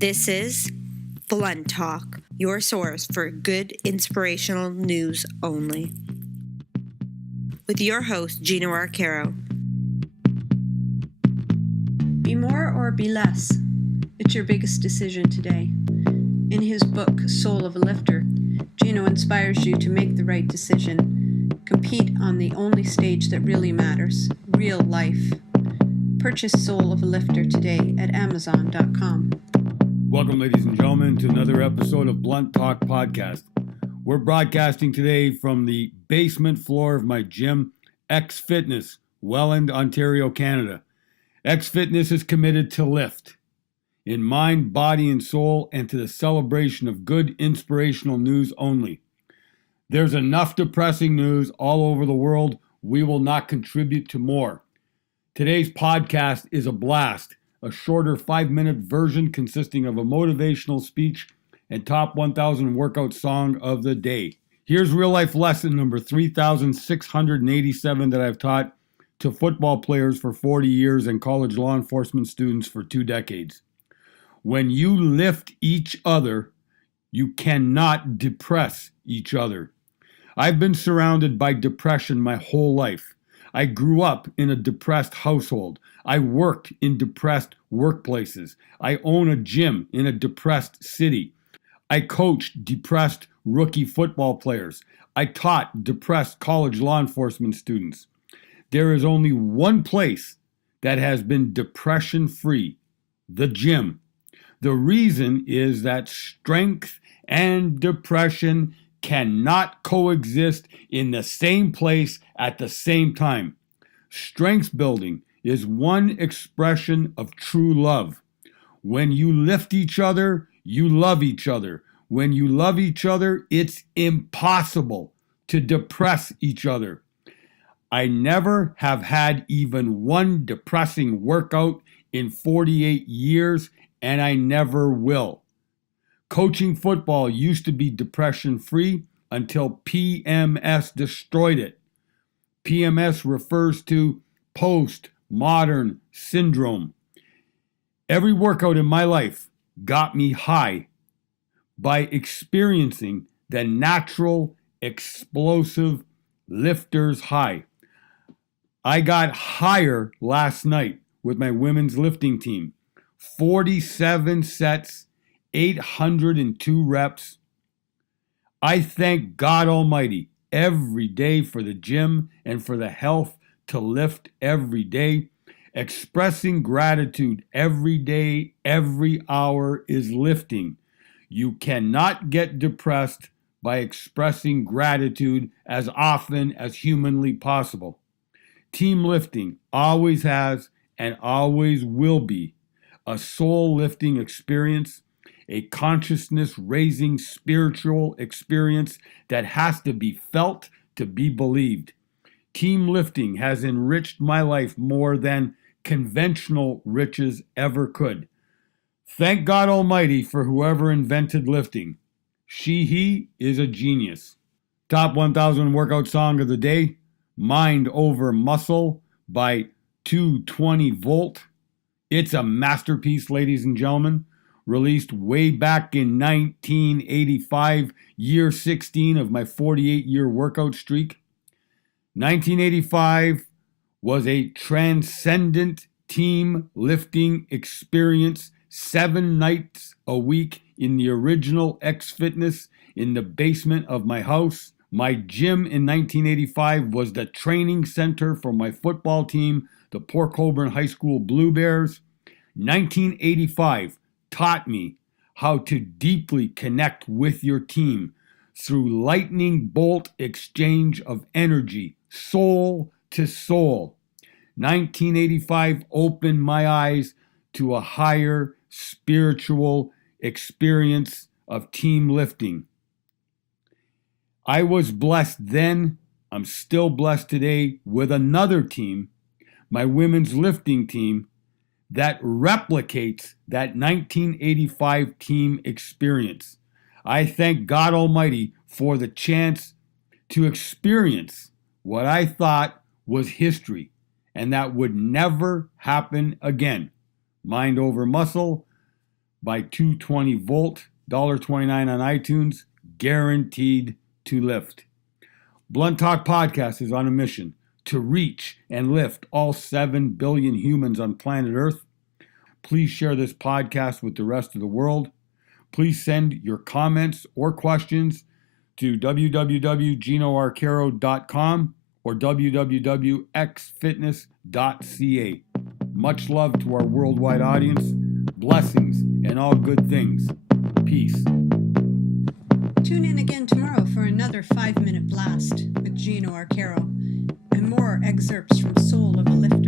This is Blunt Talk, your source for good inspirational news only. With your host, Gino Arcaro. Be more or be less. It's your biggest decision today. In his book, Soul of a Lifter, Gino inspires you to make the right decision. Compete on the only stage that really matters, real life. Purchase Soul of a Lifter today at Amazon.com. Welcome, ladies and gentlemen, to another episode of Blunt Talk Podcast. We're broadcasting today from the basement floor of my gym, X Fitness, Welland, Ontario, Canada. X Fitness is committed to lift in mind, body, and soul, and to the celebration of good inspirational news only. There's enough depressing news all over the world. We will not contribute to more. Today's podcast is a blast, a shorter 5-minute version consisting of a motivational speech and top 1,000 workout song of the day. Here's real life lesson number 3,687 that I've taught to football players for 40 years and college law enforcement students for 2 decades. When you lift each other, you cannot depress each other. I've been surrounded by depression my whole life. I grew up in a depressed household. I worked in depressed workplaces. I own a gym in a depressed city. I coached depressed rookie football players. I taught depressed college law enforcement students. There is only one place that has been depression-free, the gym. The reason is that strength and depression cannot coexist in the same place at the same time. Strength building is one expression of true love. When you lift each other, you love each other. When you love each other, it's impossible to depress each other. I never have had even one depressing workout in 48 years, and I never will. Coaching football used to be depression-free until PMS destroyed it. PMS refers to post-modern syndrome. Every workout in my life got me high by experiencing the natural, explosive lifter's high. I got higher last night with my women's lifting team. 47 sets, 802 reps. I thank God Almighty every day for the gym and for the health to lift every day. Expressing gratitude every day, every hour is lifting. You cannot get depressed by expressing gratitude as often as humanly possible. Team lifting always has and always will be a soul-lifting experience, a consciousness-raising spiritual experience that has to be felt to be believed. Team lifting has enriched my life more than conventional riches ever could. Thank God Almighty for whoever invented lifting. He is a genius. Top 1,000 workout song of the day, Mind Over Muscle by 220 Volt. It's a masterpiece, ladies and gentlemen, released way back in 1985, year 16 of my 48-year workout streak. 1985 was a transcendent team lifting experience, 7 nights a week in the original X Fitness in the basement of my house. My gym in 1985 was the training center for my football team, the Port Colborne High School Blue Bears. 1985 taught me how to deeply connect with your team through lightning bolt exchange of energy, soul to soul. 1985 opened my eyes to a higher spiritual experience of team lifting. I was blessed then, I'm still blessed today with another team, my women's lifting team, that replicates that 1985 team experience. I thank God Almighty for the chance to experience what I thought was history and that would never happen again. Mind Over Muscle by 220 volt, $1.29 on iTunes, guaranteed to lift. Blunt Talk Podcast is on a mission to reach and lift all 7 billion humans on planet Earth. Please share this podcast with the rest of the world. Please send your comments or questions to www.ginoarcaro.com or www.xfitness.ca. Much love to our worldwide audience. Blessings and all good things. Peace. Tune in again tomorrow for another 5-minute blast with Gino Arcaro and more excerpts from Soul of a Lifter.